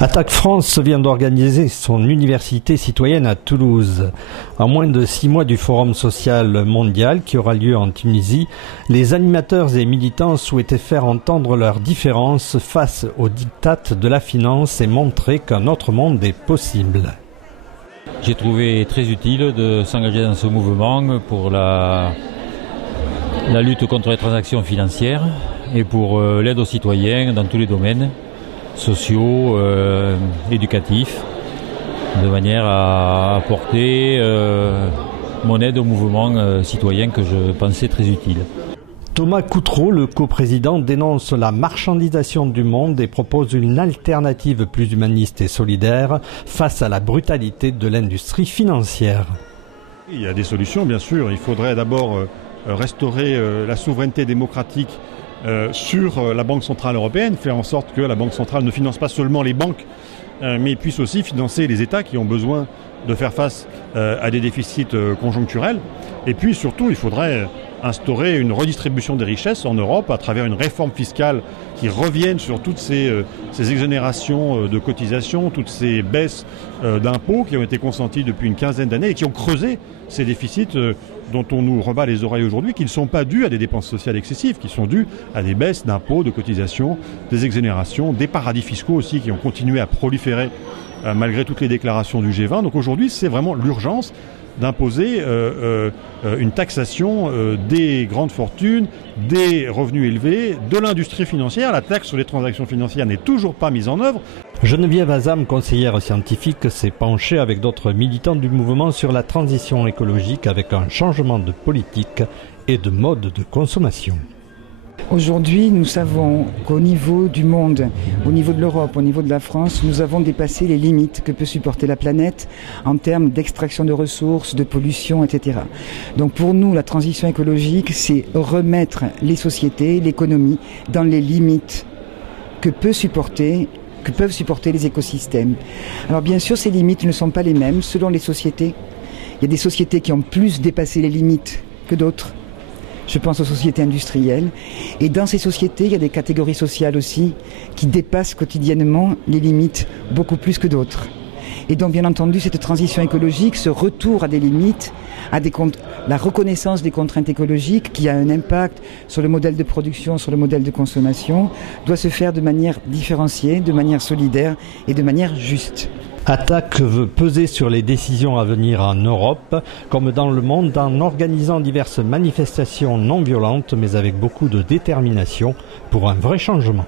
Attaque France vient d'organiser son université citoyenne à Toulouse. En moins de 6 mois du Forum social mondial qui aura lieu en Tunisie, les animateurs et militants souhaitaient faire entendre leurs différences face aux diktats de la finance et montrer qu'un autre monde est possible. J'ai trouvé très utile de s'engager dans ce mouvement pour la lutte contre les transactions financières et pour l'aide aux citoyens dans tous les domaines sociaux, éducatifs, de manière à apporter mon aide au mouvement citoyen que je pensais très utile. Thomas Coutreau, le coprésident, dénonce la marchandisation du monde et propose une alternative plus humaniste et solidaire face à la brutalité de l'industrie financière. Il y a des solutions, bien sûr. Il faudrait d'abord restaurer la souveraineté démocratique sur la Banque Centrale Européenne, faire en sorte que la Banque Centrale ne finance pas seulement les banques, mais puisse aussi financer les États qui ont besoin de faire face à des déficits conjoncturels. Et puis surtout, il faudrait instaurer une redistribution des richesses en Europe à travers une réforme fiscale qui revienne sur toutes ces exonérations de cotisations, toutes ces baisses d'impôts qui ont été consenties depuis une quinzaine d'années et qui ont creusé ces déficits dont on nous rebat les oreilles aujourd'hui, qui ne sont pas dus à des dépenses sociales excessives, qui sont dus à des baisses d'impôts, de cotisations, des exonérations, des paradis fiscaux aussi qui ont continué à proliférer malgré toutes les déclarations du G20. Donc aujourd'hui, c'est vraiment l'urgence d'imposer une taxation des grandes fortunes, des revenus élevés, de l'industrie financière. La taxe sur les transactions financières n'est toujours pas mise en œuvre. Geneviève Azam, conseillère scientifique, s'est penchée avec d'autres militants du mouvement sur la transition écologique avec un changement de politique et de mode de consommation. Aujourd'hui, nous savons qu'au niveau du monde, au niveau de l'Europe, au niveau de la France, nous avons dépassé les limites que peut supporter la planète en termes d'extraction de ressources, de pollution, etc. Donc pour nous, la transition écologique, c'est remettre les sociétés, l'économie, dans les limites que peuvent supporter les écosystèmes. Alors bien sûr, ces limites ne sont pas les mêmes selon les sociétés. Il y a des sociétés qui ont plus dépassé les limites que d'autres. Je pense aux sociétés industrielles. Et dans ces sociétés, il y a des catégories sociales aussi qui dépassent quotidiennement les limites beaucoup plus que d'autres. Et donc, bien entendu, cette transition écologique, ce retour à des limites, la reconnaissance des contraintes écologiques qui a un impact sur le modèle de production, sur le modèle de consommation, doit se faire de manière différenciée, de manière solidaire et de manière juste. Attaque veut peser sur les décisions à venir en Europe, comme dans le monde, en organisant diverses manifestations non violentes, mais avec beaucoup de détermination pour un vrai changement.